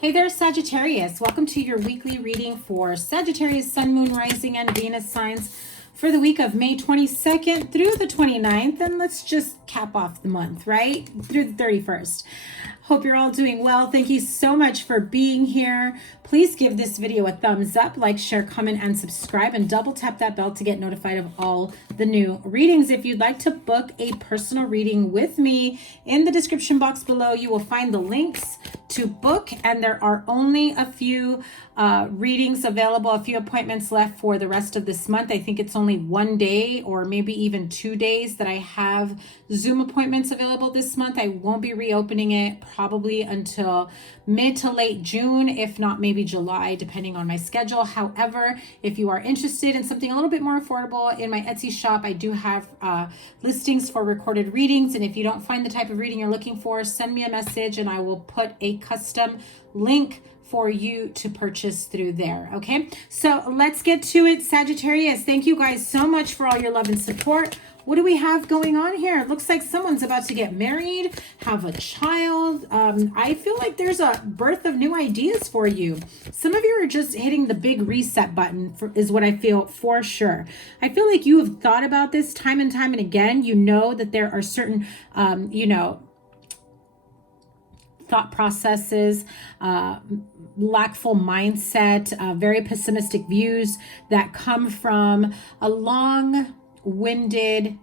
Hey there, Sagittarius. Welcome to your weekly reading for Sagittarius, Sun, Moon, Rising, and Venus signs for the week of May 22nd through the 29th. And let's just cap off the month, right? Through the 31st. Hope you're all doing well. Thank you so much for being here. Please give this video a thumbs up, like, share, comment, and subscribe, and double tap that bell to get notified of all the new readings. If you'd like to book a personal reading with me, in the description box below, you will find the links to book, and there are only a few readings available, a few appointments left for the rest of this month. I think it's only one day or maybe even 2 days that I have Zoom appointments available this month. I won't be reopening it probably until mid to late June, if not maybe July, depending on my schedule. However, if you are interested in something a little bit more affordable, in my Etsy shop, I do have listings for recorded readings. And if you don't find the type of reading you're looking for, send me a message and I will put a custom link for you to purchase through there. Okay, so let's get to it, Sagittarius. Thank you guys so much for all your love and support. What do we have going on here? It looks like someone's about to get married, have a child. I feel like there's a birth of new ideas for you. Some of you are just hitting the big reset button, is what I feel for sure. I feel like you have thought about this time and time and again. You know that there are certain, thought processes, lackful mindset, very pessimistic views that come from a long-winded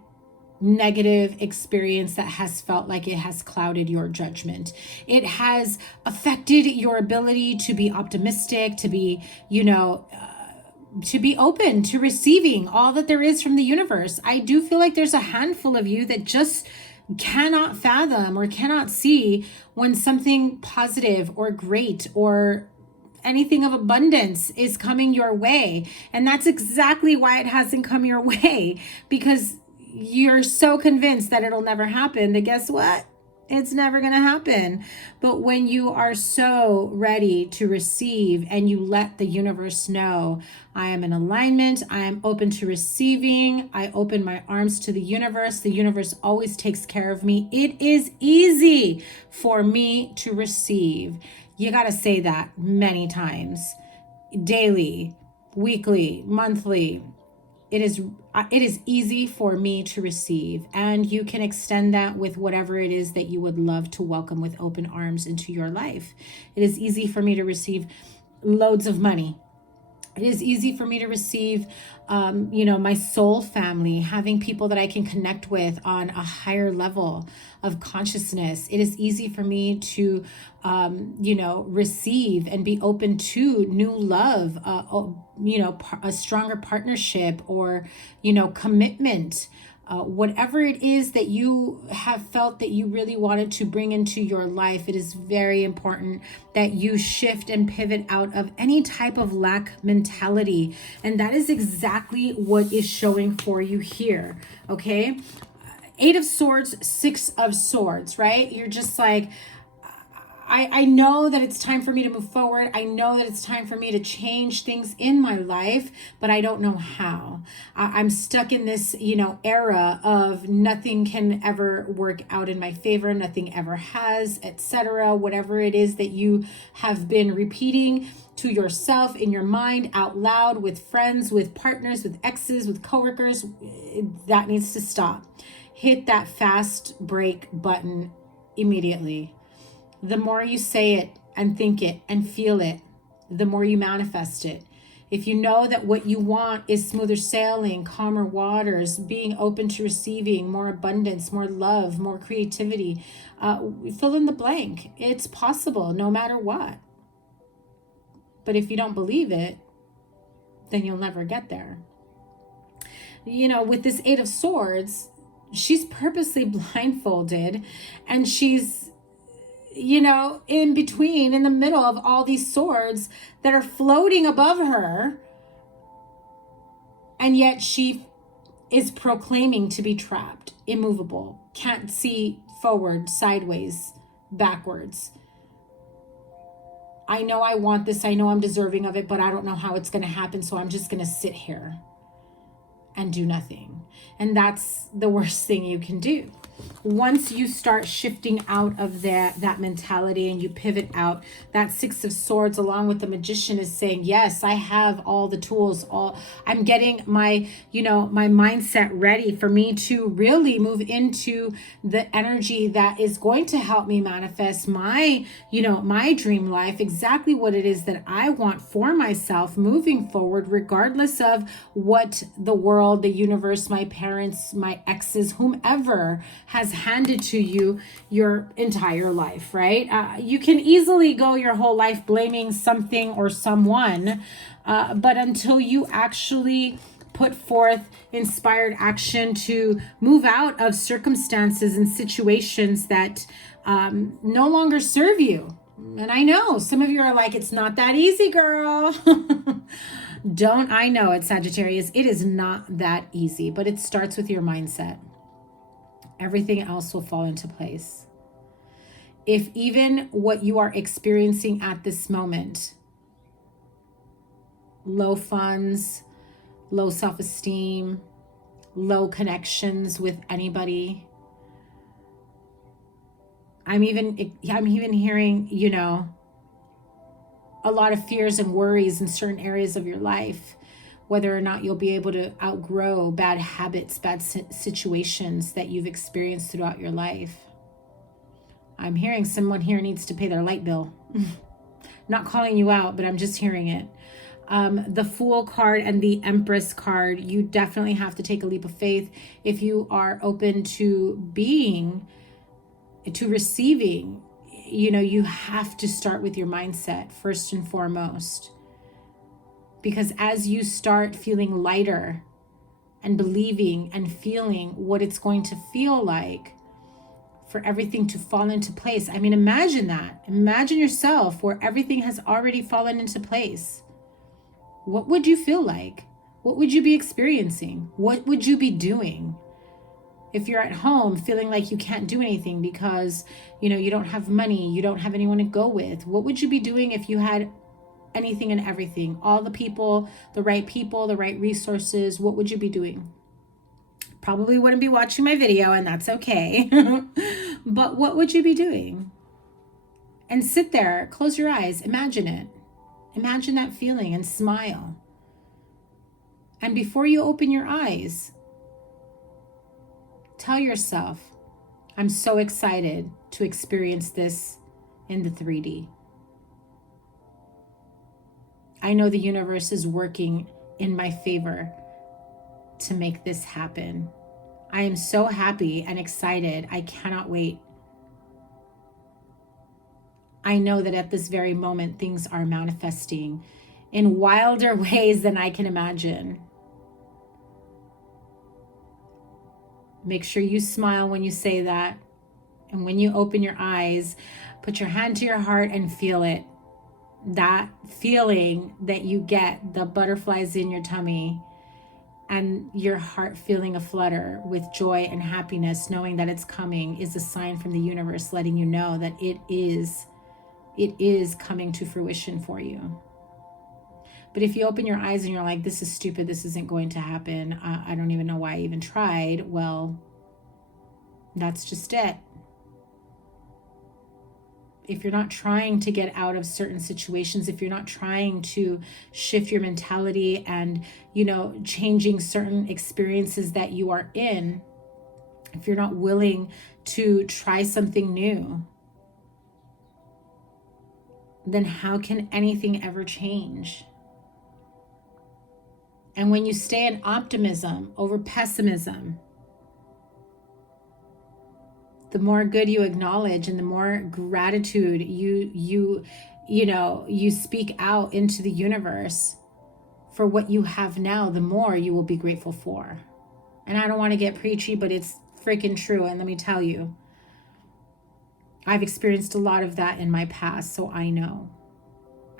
negative experience that has felt like it has clouded your judgment. It has affected your ability to be optimistic, to be, to be open to receiving all that there is from the universe. I do feel like there's a handful of you that just cannot fathom or cannot see when something positive or great or anything of abundance is coming your way. And that's exactly why it hasn't come your way, because you're so convinced that it'll never happen that guess what? It's never going to happen. But when you are so ready to receive and you let the universe know, I am in alignment, I am open to receiving, I open my arms to the universe always takes care of me. It is easy for me to receive. You got to say that many times, daily, weekly, monthly. It is easy for me to receive, and you can extend that with whatever it is that you would love to welcome with open arms into your life. It is easy for me to receive loads of money. It is easy for me to receive, my soul family, having people that I can connect with on a higher level of consciousness. It is easy for me to, receive and be open to new love, a stronger partnership or, commitment. Whatever it is that you have felt that you really wanted to bring into your life, it is very important that you shift and pivot out of any type of lack mentality. And that is exactly what is showing for you here, okay? 8 of Swords, 6 of Swords, right? You're just like, I know that it's time for me to move forward. I know that it's time for me to change things in my life, but I don't know how. I'm stuck in this, era of nothing can ever work out in my favor. Nothing ever has, etc. Whatever it is that you have been repeating to yourself in your mind, out loud, with friends, with partners, with exes, with coworkers, that needs to stop. Hit that fast break button immediately. The more you say it and think it and feel it, the more you manifest it. If you know that what you want is smoother sailing, calmer waters, being open to receiving, more abundance, more love, more creativity, fill in the blank. It's possible no matter what. But if you don't believe it, then you'll never get there. With this 8 of Swords, she's purposely blindfolded, and she's in between, in the middle of all these swords that are floating above her. And yet she is proclaiming to be trapped, immovable, can't see forward, sideways, backwards. I know I want this. I know I'm deserving of it, but I don't know how it's going to happen. So I'm just going to sit here. and do nothing. And that's the worst thing you can do. Once you start shifting out of that mentality and you pivot out, that Six of Swords along with the Magician is saying, yes, I have all the tools. I'm getting my, my mindset ready for me to really move into the energy that is going to help me manifest my, my dream life, exactly what it is that I want for myself moving forward, regardless of what the world, the universe, my parents, my exes, whomever has handed to you your entire life, right? You can easily go your whole life blaming something or someone, but until you actually put forth inspired action to move out of circumstances and situations that no longer serve you. And I know some of you are like, it's not that easy, girl. Don't I know it, Sagittarius? It is not that easy, but it starts with your mindset. Everything else will fall into place. If even what you are experiencing at this moment, low funds, low self-esteem, low connections with anybody, I'm even hearing, a lot of fears and worries in certain areas of your life, whether or not you'll be able to outgrow bad habits, bad situations that you've experienced throughout your life. I'm hearing someone here needs to pay their light bill. Not calling you out, but I'm just hearing it. The Fool card and the Empress card, you definitely have to take a leap of faith if you are open to receiving. You have to start with your mindset first and foremost. Because as you start feeling lighter and believing and feeling what it's going to feel like for everything to fall into place. I mean, imagine that. Imagine yourself where everything has already fallen into place. What would you feel like? What would you be experiencing? What would you be doing? If you're at home feeling like you can't do anything because, you don't have money, you don't have anyone to go with, what would you be doing if you had anything and everything, all the people, the right resources? What would you be doing? Probably wouldn't be watching my video, and that's okay. But what would you be doing? And sit there, close your eyes, imagine it. Imagine that feeling and smile. And before you open your eyes, tell yourself, I'm so excited to experience this in the 3D. I know the universe is working in my favor to make this happen. I am so happy and excited. I cannot wait. I know that at this very moment, things are manifesting in wilder ways than I can imagine. Make sure you smile when you say that. And when you open your eyes, put your hand to your heart and feel it. That feeling that you get, the butterflies in your tummy and your heart feeling a flutter with joy and happiness, knowing that it's coming, is a sign from the universe letting you know that it is coming to fruition for you. But if you open your eyes and you're like, this is stupid, this isn't going to happen, I don't even know why I even tried, well, that's just it. If you're not trying to get out of certain situations, if you're not trying to shift your mentality and, changing certain experiences that you are in, if you're not willing to try something new, then how can anything ever change? And when you stay in optimism over pessimism, the more good you acknowledge and the more gratitude you speak out into the universe for what you have now, the more you will be grateful for. And I don't want to get preachy, but it's freaking true. And let me tell you, I've experienced a lot of that in my past, so I know.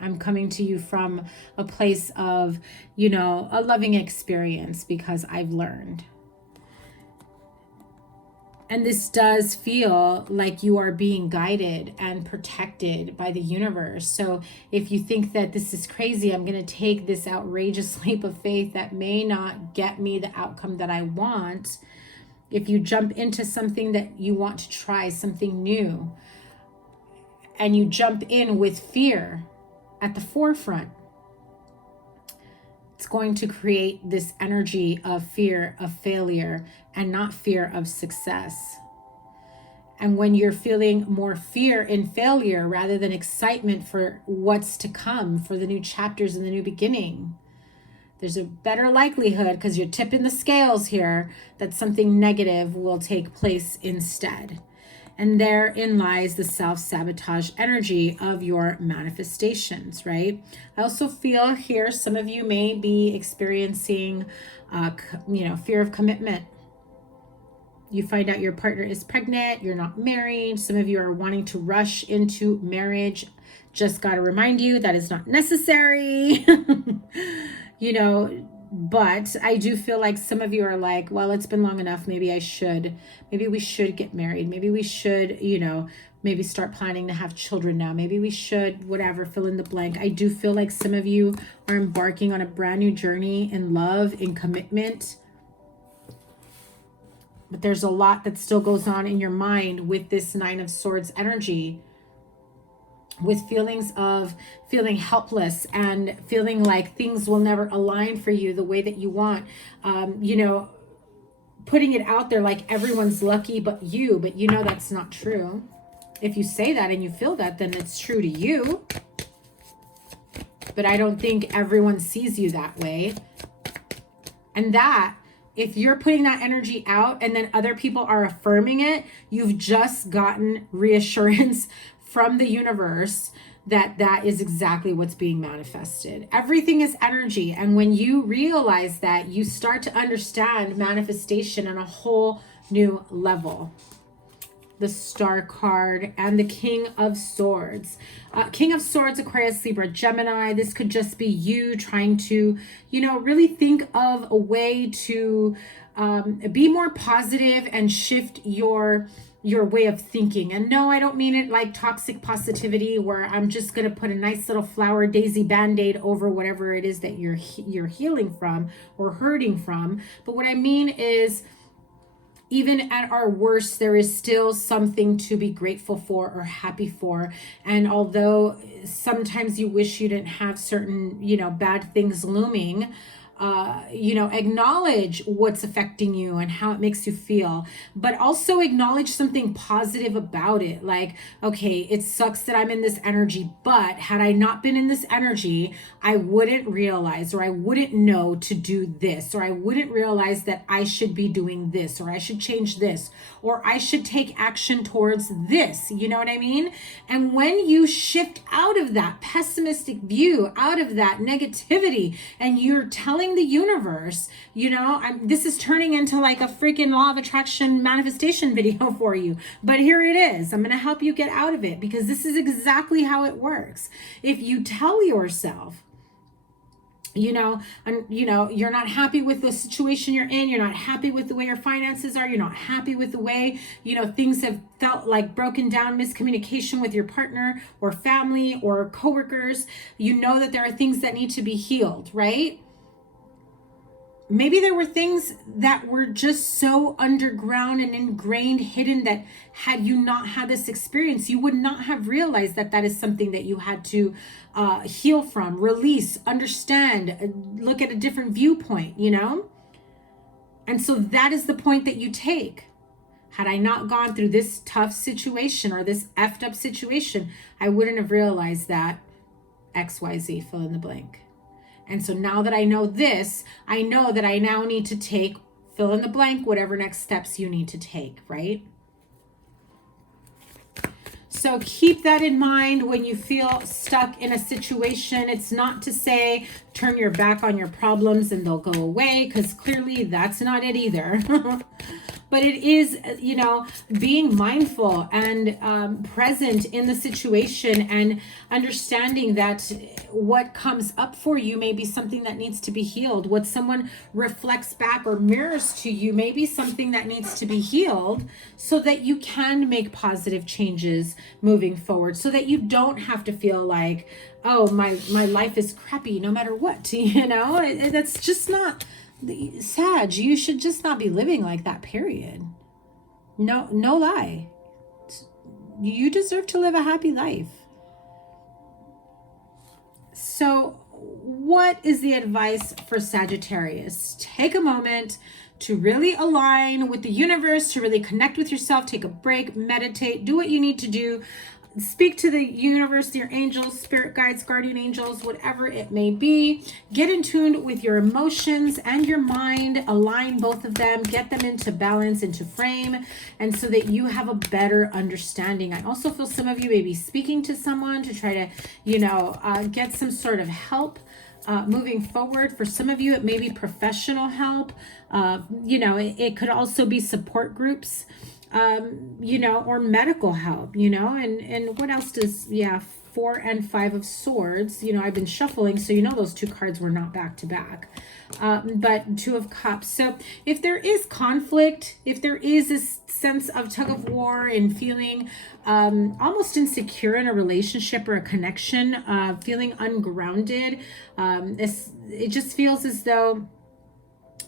I'm coming to you from a place of, a loving experience because I've learned. And this does feel like you are being guided and protected by the universe. So if you think that this is crazy, I'm going to take this outrageous leap of faith that may not get me the outcome that I want. If you jump into something that you want to try, something new, and you jump in with fear at the forefront, it's going to create this energy of fear of failure and not fear of success. And when you're feeling more fear in failure rather than excitement for what's to come, for the new chapters and the new beginning, there's a better likelihood, because you're tipping the scales here, that something negative will take place instead. And therein lies the self-sabotage energy of your manifestations, right? I also feel here some of you may be experiencing, fear of commitment. You find out your partner is pregnant, you're not married. Some of you are wanting to rush into marriage. Just got to remind you that is not necessary. But I do feel like some of you are like, well, it's been long enough. Maybe we should get married. Maybe we should, maybe start planning to have children now. Maybe we should, whatever, fill in the blank. I do feel like some of you are embarking on a brand new journey in love, in commitment. But there's a lot that still goes on in your mind with this Nine of Swords energy, with feelings of feeling helpless and feeling like things will never align for you the way that you want. Putting it out there like everyone's lucky but you that's not true. If you say that and you feel that, then it's true to you. But I don't think everyone sees you that way. And that, if you're putting that energy out and then other people are affirming it, you've just gotten reassurance from the universe that is exactly what's being manifested. Everything is energy. And when you realize that, you start to understand manifestation on a whole new level. The Star card and the King of Swords. King of Swords, Aquarius, Libra, Gemini. This could just be you trying to, really think of a way to be more positive and shift your way of thinking. And no, I don't mean it like toxic positivity where I'm just going to put a nice little flower daisy band-aid over whatever it is that you're healing from or hurting from. But what I mean is, even at our worst, there is still something to be grateful for or happy for. And although sometimes you wish you didn't have certain, bad things looming, acknowledge what's affecting you and how it makes you feel, but also acknowledge something positive about it. Like, okay, it sucks that I'm in this energy, but had I not been in this energy, I wouldn't realize, or I wouldn't know to do this, or I wouldn't realize that I should be doing this, or I should change this, or I should take action towards this. You know what I mean? And when you shift out of that pessimistic view, out of that negativity, and you're telling the universe, this is turning into like a freaking law of attraction manifestation video for you, but here it is. I'm going to help you get out of it, because this is exactly how it works. If you tell yourself, you're not happy with the situation you're in, you're not happy with the way your finances are, you're not happy with the way, things have felt like broken down, miscommunication with your partner or family or coworkers, that there are things that need to be healed, right? Maybe there were things that were just so underground and ingrained, hidden, that had you not had this experience, you would not have realized that that is something that you had to heal from, release, understand, look at a different viewpoint, And so that is the point that you take. Had I not gone through this tough situation or this effed up situation, I wouldn't have realized that XYZ, fill in the blank. And so now that I know this, I know that I now need to take, fill in the blank, whatever next steps you need to take, right? So keep that in mind when you feel stuck in a situation. It's not to say turn your back on your problems and they'll go away, because clearly that's not it either. but it is, you know, being mindful and present in the situation and understanding that what comes up for you may be something that needs to be healed. What someone reflects back or mirrors to you may be something that needs to be healed so that you can make positive changes moving forward, so that you don't have to feel like, oh, my life is crappy no matter what. You know, that's just not, Sag, you should just not be living like that, period. No lie. You deserve to live a happy life. So what is the advice for Sagittarius? Take a moment to really align with the universe, to really connect with yourself, take a break, meditate, do what you need to do. Speak to the universe, your angels, spirit guides, guardian angels, whatever it may be. Get in tune with your emotions and your mind. Align both of them. Get them into balance, into frame, and so that you have a better understanding. I also feel some of you may be speaking to someone to try to, you know, get some sort of help moving forward. For some of you, it may be professional help. You know, it could also be support groups. You know, or medical help, you know, and what else does, 4 and 5 of Swords, you know, I've been shuffling, so you know those two cards were not back to back, but 2 of Cups. So if there is conflict, if there is this sense of tug of war and feeling almost insecure in a relationship or a connection, feeling ungrounded, it just feels as though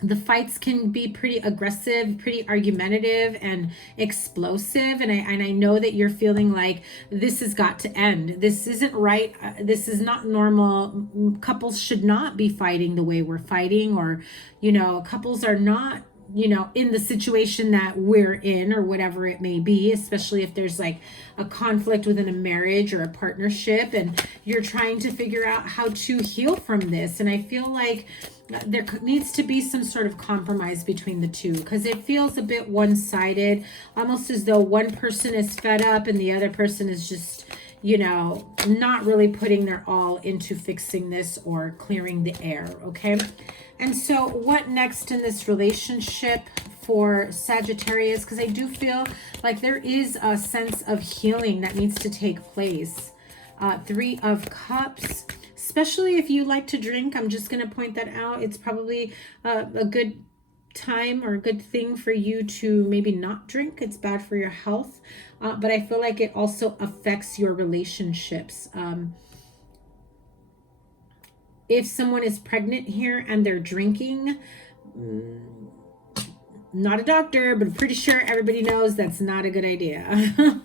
the fights can be pretty aggressive, pretty argumentative and explosive. And I know that you're feeling like this has got to end. This isn't right. This is not normal. Couples should not be fighting the way we're fighting, or, you know, couples are not, you know, in the situation that we're in or whatever it may be, especially if there's like a conflict within a marriage or a partnership and you're trying to figure out how to heal from this. And I feel like there needs to be some sort of compromise between the two, because it feels a bit one-sided, almost as though one person is fed up and the other person is just, you know, not really putting their all into fixing this or clearing the air. Okay. And so what next in this relationship for Sagittarius? Because I do feel like there is a sense of healing that needs to take place. 3 of Cups, especially if you like to drink. I'm just going to point that out. It's probably a good time or a good thing for you to maybe not drink. It's bad for your health. But I feel like it also affects your relationships. If someone is pregnant here and they're drinking, not a doctor, but I'm pretty sure everybody knows that's not a good idea.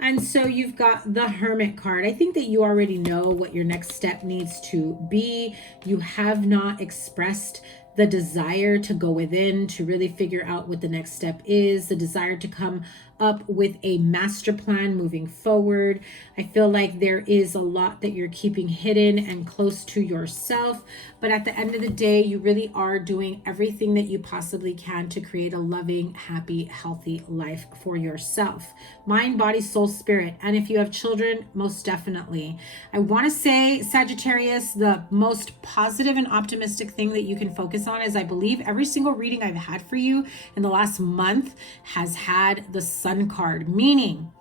And so you've got the Hermit card. I think that you already know what your next step needs to be. You have not expressed the desire to go within, to really figure out what the next step is, the desire to come up with a master plan moving forward. I feel like there is a lot that you're keeping hidden and close to yourself, but at the end of the day, you really are doing everything that you possibly can to create a loving, happy, healthy life for yourself. Mind, body, soul, spirit. And if you have children, most definitely. I want to say, Sagittarius, the most positive and optimistic thing that you can focus on is I believe every single reading I've had for you in the last month has had the Sun card, meaning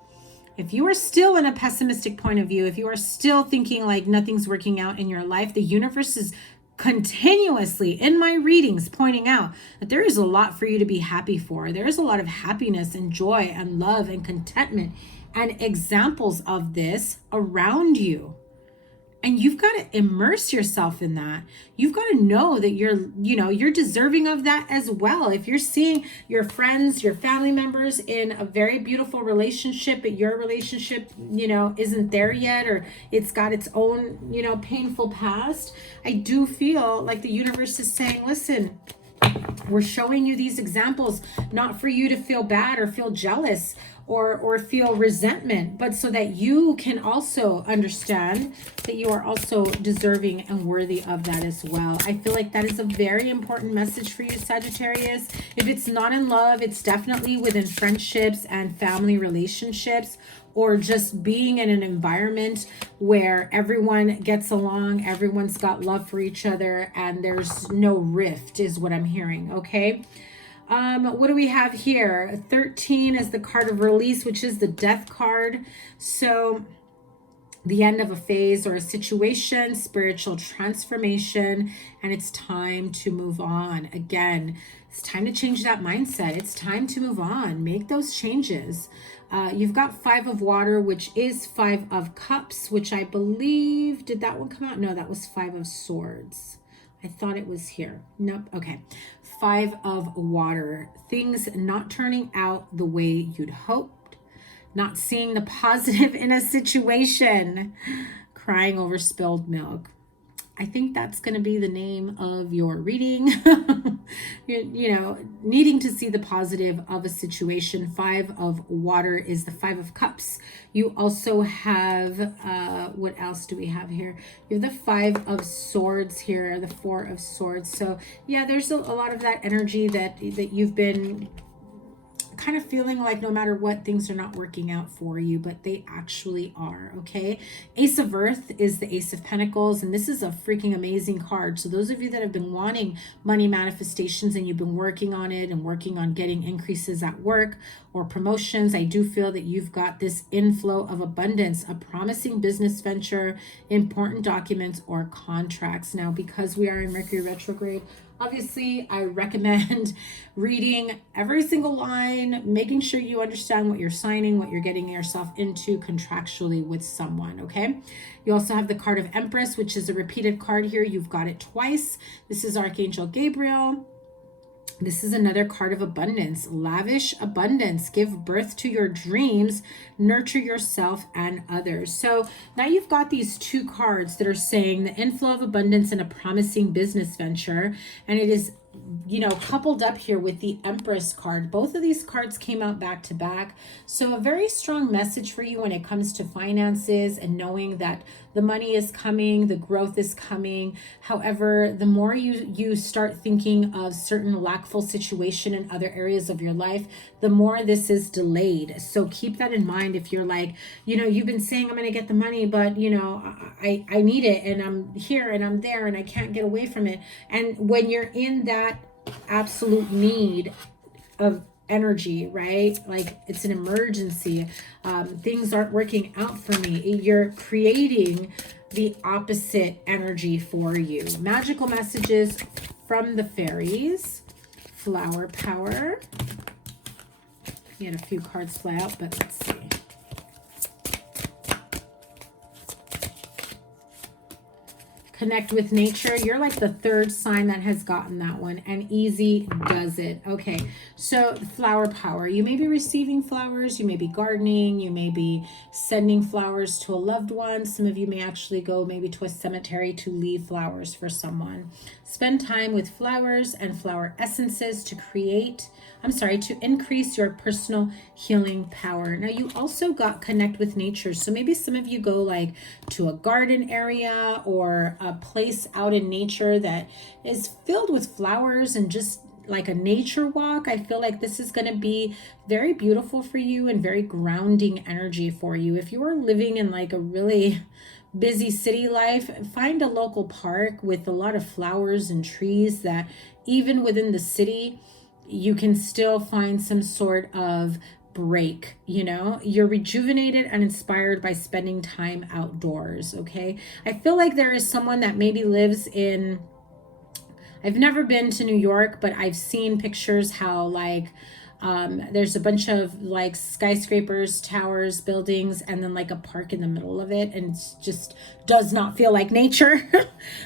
if you are still in a pessimistic point of view, if you are still thinking like nothing's working out in your life, the universe is continuously in my readings pointing out that there is a lot for you to be happy for. There is a lot of happiness and joy and love and contentment and examples of this around you. And you've got to immerse yourself in that. You've got to know that you're deserving of that as well. If you're seeing your friends, your family members in a very beautiful relationship, but your relationship, isn't there yet, or it's got its own, painful past, I do feel like the universe is saying, listen, we're showing you these examples, not for you to feel bad or feel jealous or feel resentment, but so that you can also understand that you are also deserving and worthy of that as well. I feel like that is a very important message for you, Sagittarius. If it's not in love, it's definitely within friendships and family relationships, or just being in an environment where everyone gets along, everyone's got love for each other, and there's no rift is what I'm hearing, okay? What do we have here? 13 is the card of release, which is the death card. So the end of a phase or a situation, spiritual transformation, and it's time to move on. Again, it's time to change that mindset. It's time to move on. Make those changes. You've got 5 of water, which is 5 of cups, which I believe, did that one come out? No, that was 5 of swords. I thought it was here. Nope. Okay. 5 of water. Things not turning out the way you'd hoped. Not seeing the positive in a situation. Crying over spilled milk. I think that's going to be the name of your reading. you know, needing to see the positive of a situation. 5 of water is the 5 of cups. You also have, what else do we have here? You have the 5 of swords here, the 4 of swords. So yeah, there's a lot of that energy that you've been kind of feeling like no matter what, things are not working out for you, but they actually are. Okay. Ace of Earth is the Ace of Pentacles, and this is a freaking amazing card. So those of you that have been wanting money manifestations and you've been working on it and working on getting increases at work or promotions, I do feel that you've got this inflow of abundance, a promising business venture, important documents, or contracts. Now, because we are in Mercury retrograde, obviously, I recommend reading every single line, making sure you understand what you're signing, what you're getting yourself into contractually with someone, okay? You also have the card of Empress, which is a repeated card here. You've got it twice. This is Archangel Gabriel. This is another card of abundance, lavish abundance. Give birth to your dreams, nurture yourself and others. So now you've got these 2 cards that are saying the inflow of abundance and a promising business venture. And it is, you know, coupled up here with the Empress card. Both of these cards came out back to back. So a very strong message for you when it comes to finances and knowing that the money is coming, the growth is coming. However, the more you start thinking of certain lackful situation in other areas of your life, the more this is delayed. So keep that in mind. If you're like, you know, you've been saying I'm going to get the money, but you know, I need it, and I'm here and I'm there and I can't get away from it. And when you're in that absolute need of energy, right? Like it's an emergency. Things aren't working out for me. You're creating the opposite energy for you. Magical messages from the fairies. Flower power. We had a few cards fly out, but let's see. Connect with nature. You're like the 3rd sign that has gotten that one, and easy does it. Okay, so flower power. You may be receiving flowers, you may be gardening, you may be sending flowers to a loved one. Some of you may actually go maybe to a cemetery to leave flowers for someone. Spend time with flowers and flower essences to increase your personal healing power. Now you also got connect with nature. So maybe some of you go like to a garden area or a place out in nature that is filled with flowers and just like a nature walk. I feel like this is going to be very beautiful for you and very grounding energy for you. If you are living in like a really busy city life, find a local park with a lot of flowers and trees that even within the city, you can still find some sort of break. You know, you're rejuvenated and inspired by spending time outdoors. Okay. I feel like there is someone that maybe lives in, I've never been to New York, but I've seen pictures how like, there's a bunch of like skyscrapers, towers, buildings, and then like a park in the middle of it. And it just does not feel like nature.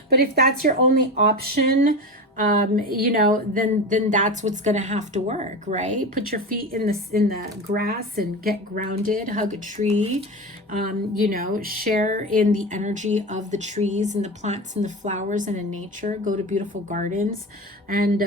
But if that's your only option, you know, then that's what's going to have to work, right? Put your feet in the grass and get grounded, hug a tree, you know, share in the energy of the trees and the plants and the flowers and in nature. Go to beautiful gardens and,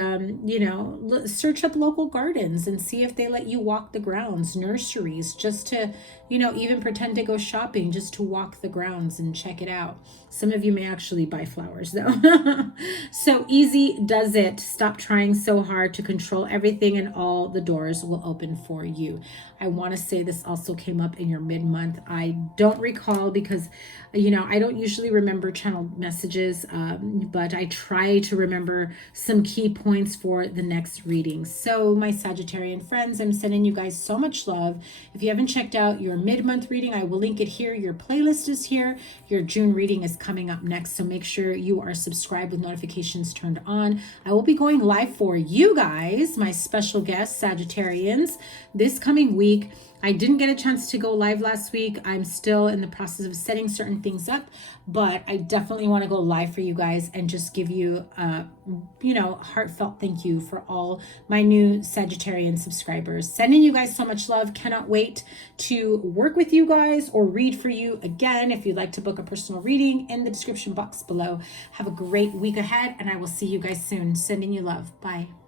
you know, search up local gardens and see if they let you walk the grounds, nurseries, just to, you know, even pretend to go shopping just to walk the grounds and check it out. Some of you may actually buy flowers though. So easy does it. Stop trying so hard to control everything, and all the doors will open for you. I want to say this also came up in your mid-month. I don't recall because, you know, I don't usually remember channel messages, but I try to remember some key points for the next reading. So my Sagittarian friends, I'm sending you guys so much love. If you haven't checked out your mid-month reading, I will link it here. Your playlist is here. Your June reading is coming up next, so make sure you are subscribed with notifications turned on. I will be going live for you guys, my special guests, Sagittarians, this coming week. I didn't get a chance to go live last week. I'm still in the process of setting certain things up, but I definitely want to go live for you guys and just give you you know, heartfelt thank you for all my new Sagittarian subscribers. Sending you guys so much love. Cannot wait to work with you guys or read for you again. If you'd like to book a personal reading, in the description box below. Have a great week ahead, and I will see you guys soon. Sending you love. Bye.